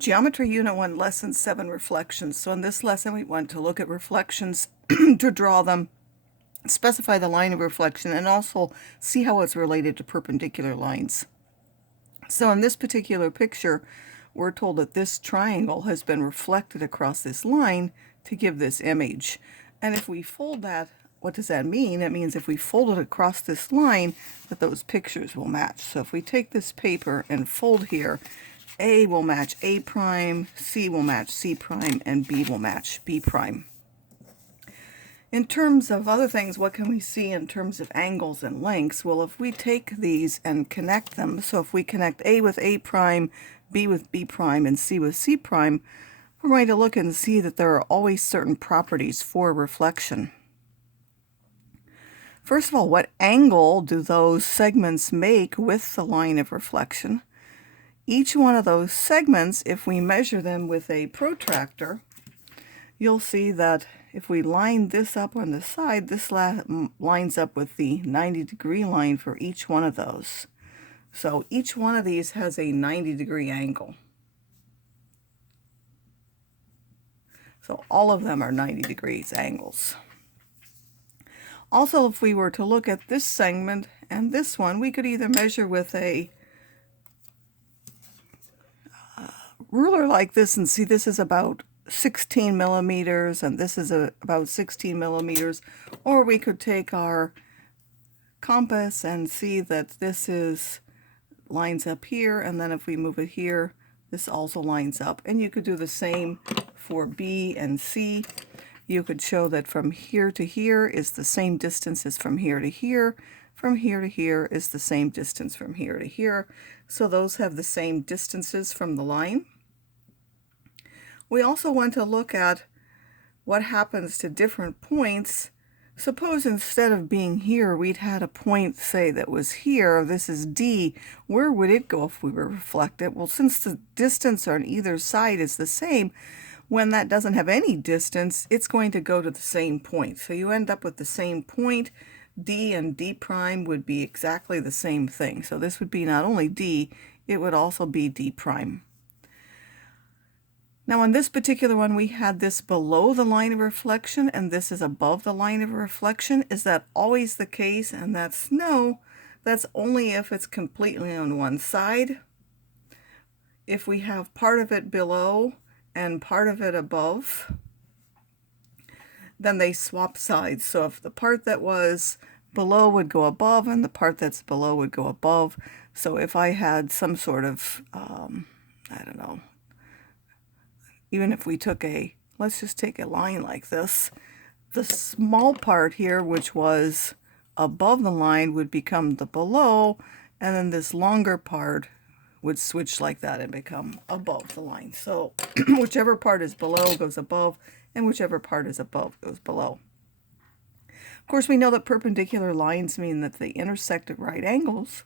Geometry Unit 1, Lesson 7, Reflections. So in this lesson, we want to look at reflections, to draw them, specify the line of reflection, and also see how it's related to perpendicular lines. So in this particular picture, we're told that this triangle has been reflected across this line to give this image. And if we fold that, what does that mean? It means if we fold it across this line, that those pictures will match. So if we take this paper and fold here, A will match A prime, C will match C prime, and B will match B prime. In terms of other things, what can we see in terms of angles and lengths? Well, if we take these and connect them, so if we connect A with A prime, B with B prime, and C with C prime, we're going to look and see that there are always certain properties for reflection. First of all, what angle do those segments make with the line of reflection? Each one of those segments, if we measure them with a protractor, you'll see that if we line this up on the side, this lines up with the 90-degree line for each one of those. So each one of these has a 90-degree angle. So all of them are 90 degrees angles. Also, if we were to look at this segment and this one, we could either measure with a ruler like this and see this is about 16 millimeters and this is about 16 millimeters, or we could take our compass and see that this lines up here, and then if we move it here, this also lines up. And you could do the same for B and C. You could show that from here to here is the same distance as from here to here. From here to here is the same distance from here to here. So those have the same distances from the line. We also want to look at what happens to different points. Suppose instead of being here, we'd had a point, say, that was here. This is D. Where would it go if we were reflected? Well, since the distance on either side is the same, when that doesn't have any distance, it's going to go to the same point. So you end up with the same point. D and D prime would be exactly the same thing. So this would be not only D, it would also be D prime. Now in this particular one, we had this below the line of reflection and this is above the line of reflection. Is that always the case? And that's no. That's only if it's completely on one side. If we have part of it below and part of it above, then they swap sides. So if the part that was below would go above and the part that's below would go above. So if I had some sort of, I don't know, even if we took let's just take a line like this, the small part here, which was above the line, would become the below, and then this longer part would switch like that and become above the line. So whichever part is below goes above, and whichever part is above goes below. Of course, we know that perpendicular lines mean that they intersect at right angles,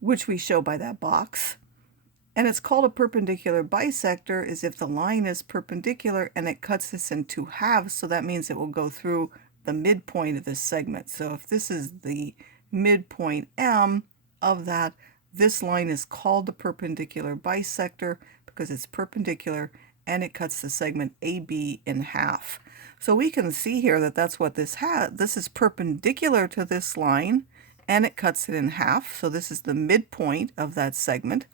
which we show by that box. And it's called a perpendicular bisector is if the line is perpendicular and it cuts this in two halves, so that means it will go through the midpoint of this segment. So if this is the midpoint M of that, this line is called the perpendicular bisector because it's perpendicular and it cuts the segment AB in half. So we can see here that that's what this has. This is perpendicular to this line and it cuts it in half. So this is the midpoint of that segment.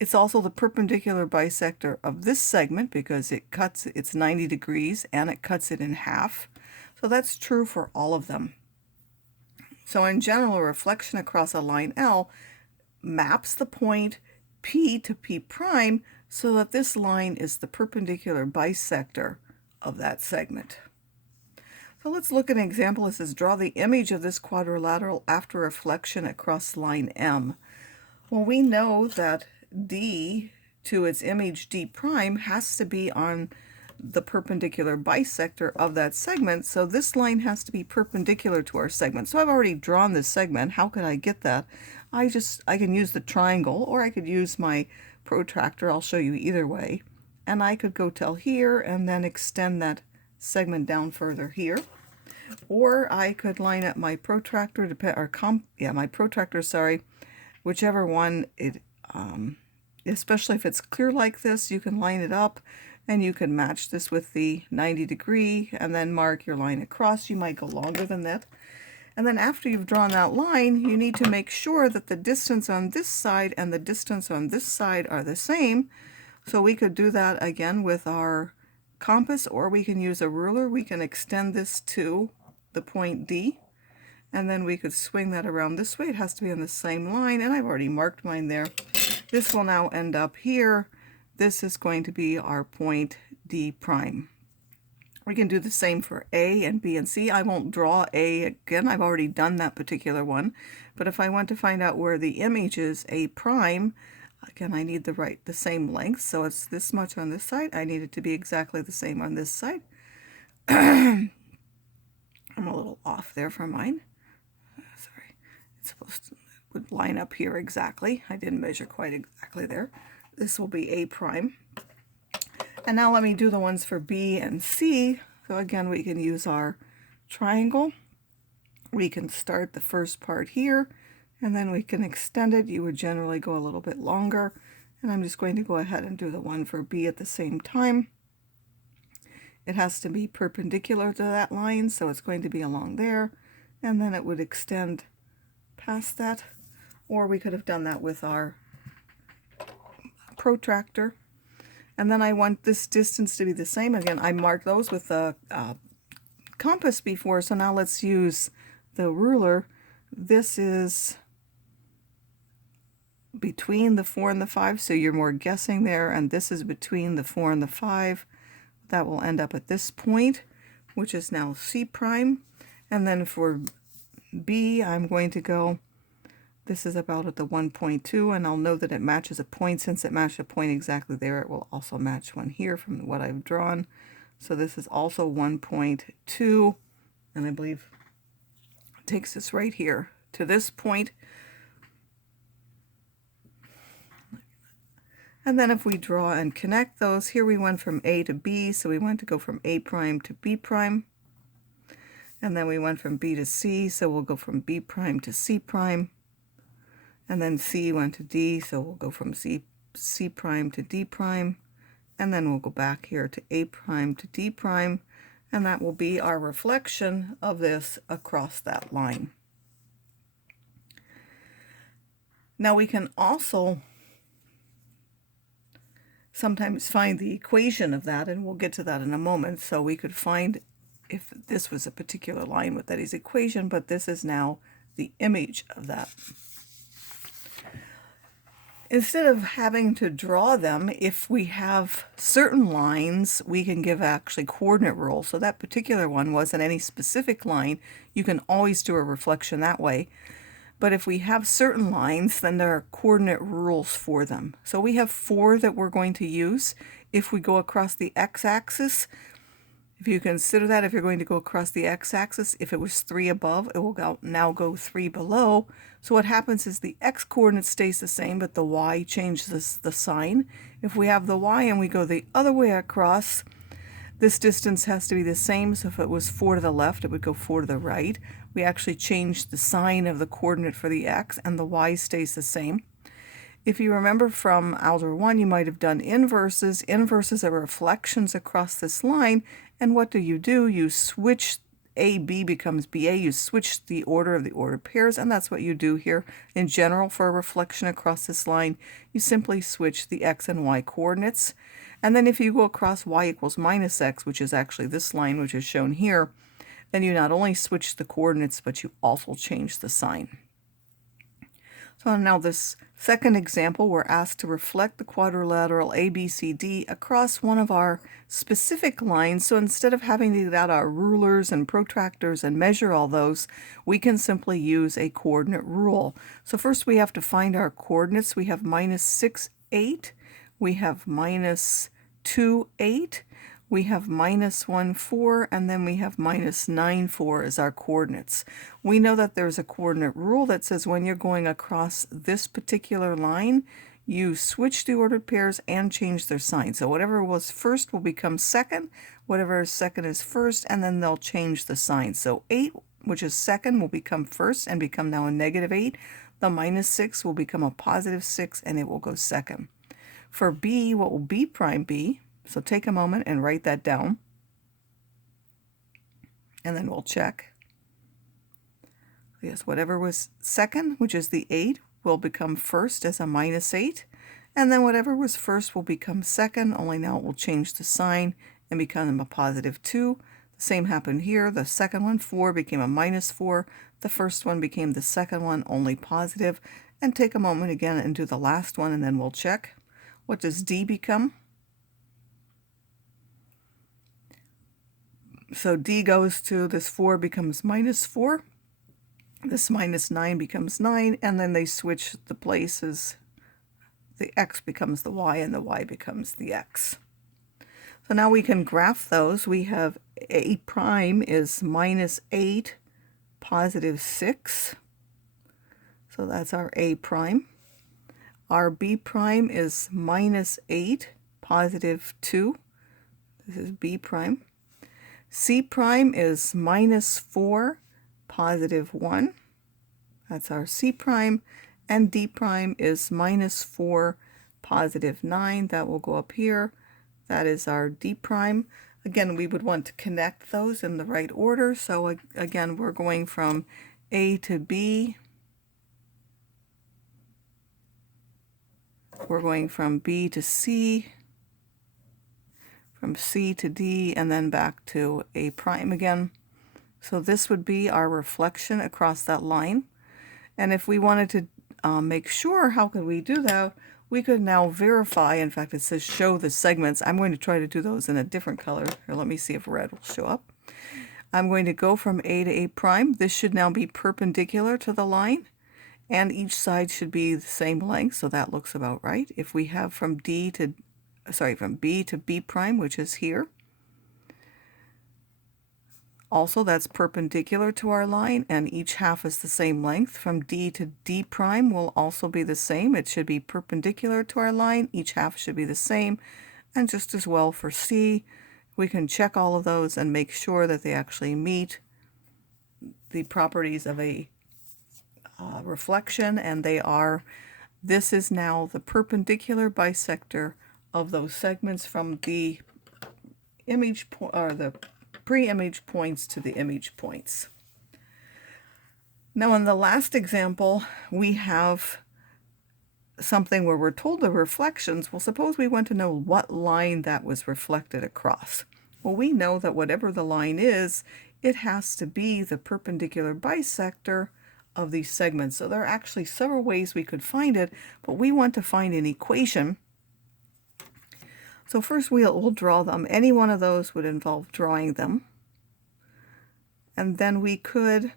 It's also the perpendicular bisector of this segment because it's 90 degrees and it cuts it in half. So that's true for all of them. So in general, a reflection across a line L maps the point P to P prime so that this line is the perpendicular bisector of that segment. So let's look at an example. It says, draw the image of this quadrilateral after reflection across line M. Well, we know that D to its image D prime has to be on the perpendicular bisector of that segment, so this line has to be perpendicular to our segment. So I've already drawn this segment. How can I get that? I can use the triangle, or I could use my protractor. I'll show you either way. And I could go till here and then extend that segment down further here. Or I could line up my protractor, my protractor, whichever one especially if it's clear like this, you can line it up and you can match this with the 90° and then mark your line across. You might go longer than that. And then after you've drawn that line, you need to make sure that the distance on this side and the distance on this side are the same. So we could do that again with our compass, or we can use a ruler. We can extend this to the point D, and then we could swing that around this way. It has to be on the same line, and I've already marked mine there. This will now end up here. This is going to be our point D prime. We can do the same for A and B and C. I won't draw A again. I've already done that particular one. But if I want to find out where the image is, A prime, again, I need the same length. So it's this much on this side. I need it to be exactly the same on this side. I'm a little off there for mine. Sorry. It's supposed to would line up here exactly. I didn't measure quite exactly there. This will be A prime. And now let me do the ones for B and C. So again, we can use our triangle. We can start the first part here, and then we can extend it. You would generally go a little bit longer. And I'm just going to go ahead and do the one for B at the same time. It has to be perpendicular to that line, so it's going to be along there. And then it would extend past that. Or we could have done that with our protractor. And then I want this distance to be the same. Again, I marked those with the compass before, so now let's use the ruler. This is between the 4 and the 5, so you're more guessing there, and this is between the 4 and the 5. That will end up at this point, which is now C prime. And then for B, I'm going to go, this is about at the 1.2, and I'll know that it matches a point. Since it matched a point exactly there, it will also match one here from what I've drawn. So this is also 1.2, and I believe it takes us right here to this point. And then if we draw and connect those, here we went from A to B, so we want to go from A prime to B prime. And then we went from B to C, so we'll go from B prime to C prime. And then C went to D, so we'll go from C prime to D prime. And then we'll go back here to A prime to D prime. And that will be our reflection of this across that line. Now we can also sometimes find the equation of that, and we'll get to that in a moment. So we could find if this was a particular line with that is equation, but this is now the image of that. Instead of having to draw them, if we have certain lines, we can give actually coordinate rules. So that particular one wasn't any specific line. You can always do a reflection that way. But if we have certain lines, then there are coordinate rules for them. So we have 4 that we're going to use. If we go across the x-axis, if you consider that, if you're going to go across the x-axis, if it was 3 above, it will now go 3 below. So what happens is the x-coordinate stays the same, but the y changes the sign. If we have the y and we go the other way across, this distance has to be the same. So if it was 4 to the left, it would go 4 to the right. We actually change the sign of the coordinate for the x, and the y stays the same. If you remember from Algebra 1, you might have done inverses. Inverses are reflections across this line. And what do? You switch AB becomes BA. You switch the order of the ordered pairs, and that's what you do here. In general, for a reflection across this line, you simply switch the x and y coordinates. And then if you go across y equals minus x, which is actually this line, which is shown here, then you not only switch the coordinates, but you also change the sign. So now this second example, we're asked to reflect the quadrilateral ABCD across one of our specific lines. So instead of having to get out our rulers and protractors and measure all those, we can simply use a coordinate rule. So first we have to find our coordinates. We have -6, 8. We have -2, 8. We have -1, 4, and then we have -9, 4 as our coordinates. We know that there's a coordinate rule that says when you're going across this particular line, you switch the ordered pairs and change their sign. So whatever was first will become second, whatever is second is first, and then they'll change the sign. So 8, which is second, will become first and become now a -8. The -6 will become a +6, and it will go second. For B, what will B prime be? So take a moment and write that down. And then we'll check. Yes, whatever was second, which is the 8, will become first as a -8. And then whatever was first will become second, only now it will change the sign and become a +2. The same happened here. The second one, 4, became a -4. The first one became the second one, only positive. And take a moment again and do the last one, and then we'll check. What does D become? So D goes to this 4 becomes -4. This -9 becomes 9, and then they switch the places. The X becomes the Y, and the Y becomes the X. So now we can graph those. We have A prime is -8, +6. So that's our A prime. Our B prime is -8, +2. This is B prime. C prime is -4, +1. That's our C prime. And D prime is -4, +9. That will go up here. That is our D prime. Again, we would want to connect those in the right order. So again, we're going from A to B. We're going from B to C, from C to D, and then back to A prime again. So this would be our reflection across that line. And if we wanted to make sure, how could we do that? We could now verify. In fact, it says show the segments. I'm going to try to do those in a different color. Here, let me see if red will show up. I'm going to go from A to A prime. This should now be perpendicular to the line, and each side should be the same length, so that looks about right. If we have from B to B prime, which is here, also that's perpendicular to our line, and each half is the same length. From D to D prime will also be the same. It should be perpendicular to our line. Each half should be the same. And just as well for C, we can check all of those and make sure that they actually meet the properties of a reflection, and they are. This is now the perpendicular bisector of those segments from the image or the pre-image points to the image points. Now in the last example, we have something where we're told the reflections. Well, suppose we want to know what line that was reflected across. Well, we know that whatever the line is, it has to be the perpendicular bisector of these segments. So there are actually several ways we could find it, but we want to find an equation. So first we'll draw them. Any one of those would involve drawing them. And then we could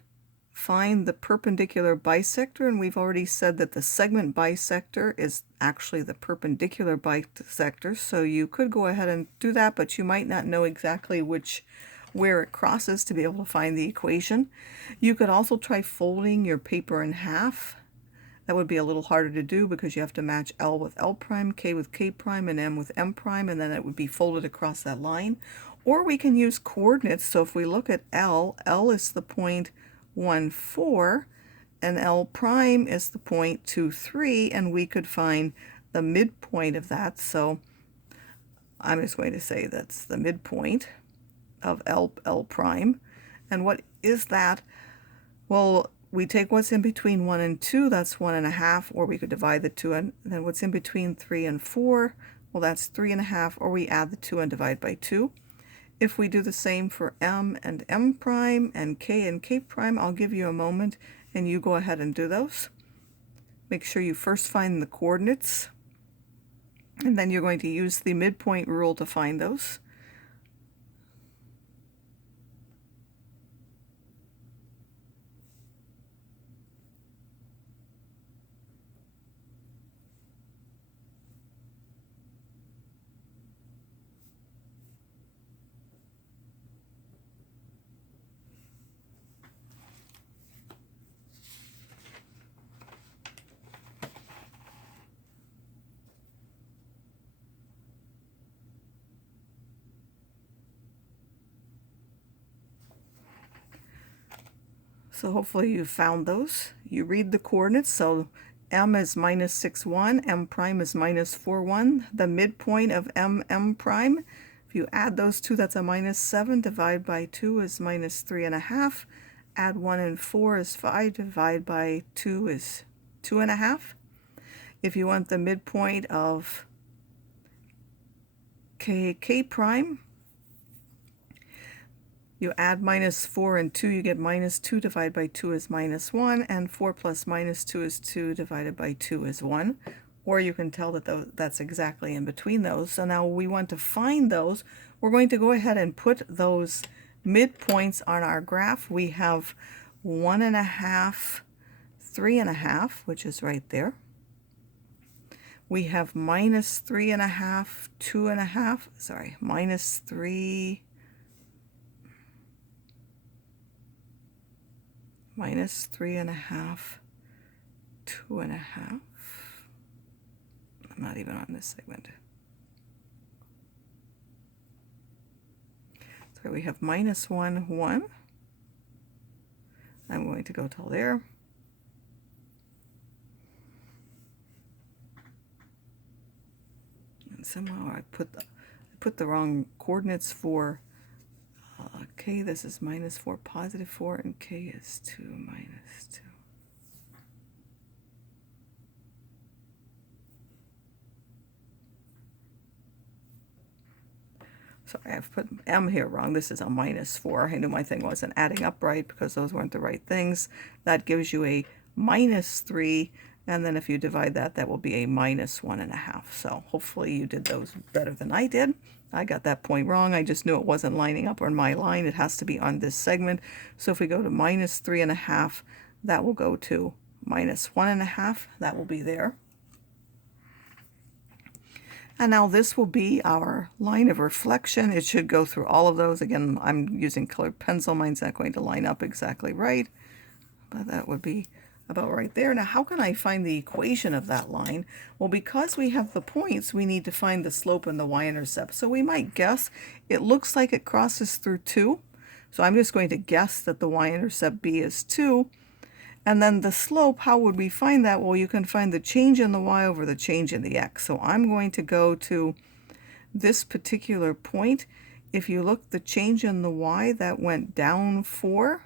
find the perpendicular bisector, and we've already said that the segment bisector is actually the perpendicular bisector. So you could go ahead and do that, but you might not know exactly where it crosses to be able to find the equation. You could also try folding your paper in half. That would be a little harder to do because you have to match L with L prime, K with K prime, and M with M prime, and then it would be folded across that line. Or we can use coordinates. So if we look at L, L is the point 1, 4, and L prime is the point 2, 3, and we could find the midpoint of that. So I'm just going to say that's the midpoint of L prime. And what is that? Well, we take what's in between 1 and 2, that's 1.5, or we could divide the 2, and then what's in between 3 and 4, well, that's 3.5, or we add the 2 and divide by 2. If we do the same for M and M prime and K prime, I'll give you a moment and you go ahead and do those. Make sure you first find the coordinates, and then you're going to use the midpoint rule to find those. So hopefully you found those. You read the coordinates. So m is minus 6, 1, m prime is minus 4, 1. The midpoint of m prime, if you add those two, that's a minus 7. Divide by 2 is minus 3.5. Add 1 and 4 is 5. Divide by 2 is 2.5. If you want the midpoint of k prime, you add minus 4 and 2, you get minus 2. Divided by 2 is minus 1, and 4 plus minus 2 is 2, divided by 2 is 1. Or you can tell that that's exactly in between those. So now we want to find those. We're going to go ahead and put those midpoints on our graph. We have 1.5, 3.5, which is right there. We have minus 3.5, 2.5, sorry, minus 3, minus 3.5, 2.5. I'm not even on this segment. So we have minus 1, 1. I'm going to go till there. And somehow I put the wrong coordinates for k. This is minus 4, positive 4, and k is 2, minus 2. Sorry, I've put m here wrong. This is a minus 4. I knew my thing wasn't adding up right because those weren't the right things. That gives you a minus 3, and then if you divide that, that will be a minus 1.5. So hopefully you did those better than I did. I got that point wrong. I just knew it wasn't lining up on my line. It has to be on this segment. So if we go to minus 3.5, that will go to minus 1.5. That will be there. And now this will be our line of reflection. It should go through all of those. Again, I'm using colored pencil. Mine's not going to line up exactly right, but that would be about right there. Now, how can I find the equation of that line? Well, because we have the points, we need to find the slope and the y-intercept. So we might guess it looks like it crosses through 2. So I'm just going to guess that the y-intercept b is 2. And then the slope, how would we find that? Well, you can find the change in the y over the change in the x. So I'm going to go to this particular point. If you look, the change in the y, that went down 4.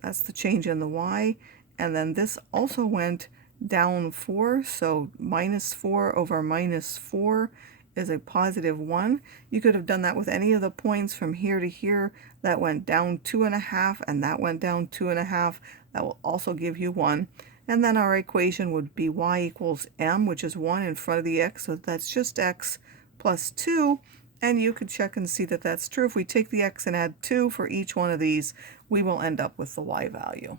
That's the change in the y. And then this also went down 4. So minus 4 over minus 4 is a positive 1. You could have done that with any of the points from here to here. That went down 2.5, and that went down 2.5. That will also give you 1. And then our equation would be y equals m, which is 1 in front of the x, so that's just x plus 2. And you could check and see that that's true. If we take the x and add 2 for each one of these, we will end up with the y value.